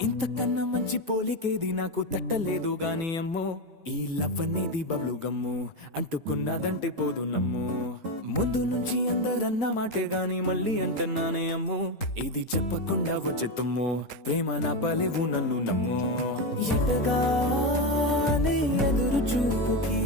ఇంతకన్నా మంచి పోలికేది నాకు తట్టలేదు గాని అమ్మో, ఈ లవ్ అనేది బబ్లు గమ్ము, అంటుకున్నదంటే పోదు నమ్ము. ముందు నుంచి అందరన్న మాటే గాని మళ్ళీ అంటున్నానే అమ్ము, ఇది చెప్పకుండా వచ్చే తుమ్ము, ప్రేమ నా పలేవు నన్ను నమ్ము. ఎటగానే ఎదురు చూపుకి